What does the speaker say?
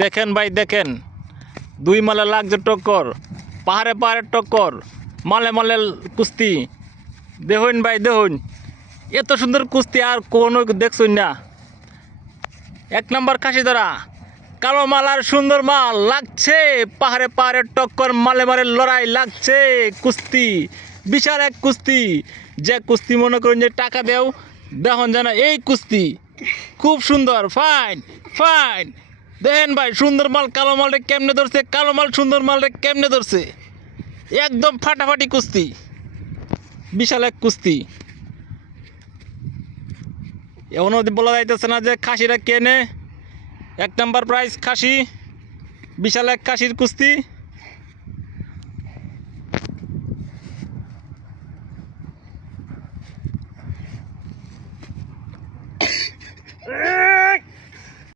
দেখেন ভাই দেখেন, দুই মালে লাগছে টক্কর, পাহাড়ে পাহাড়ে টক্কর, মালে মালে কুস্তি। দেখুন ভাই দেখুন, এত সুন্দর কুস্তি আর কোনো দেখছুন না। এক নম্বর খাসি ধরা, কালো মাল আর সুন্দর মাল লাগছে, পাহাড়ে পাহাড়ে টক্কর, মালে মালে লড়াই লাগছে, কুস্তি বিশাল এক কুস্তি। যে কুস্তি মনে করুন যে টাকা দেও, দেখুন যেন এই কুস্তি খুব সুন্দর, ফাইন ফাইন। দেখেন ভাই সুন্দর মাল কালো মালটা কেমনে ধরছে, কালো মাল সুন্দর মালটা কেমনে ধরছে, একদম ফাটাফাটি কুস্তি, বিশাল এক কুস্তি। এমনও বলা যাইতেছে না যে খাসিরা কেনে। এক নাম্বার প্রাইস খাসি, বিশাল এক খাসির কুস্তি।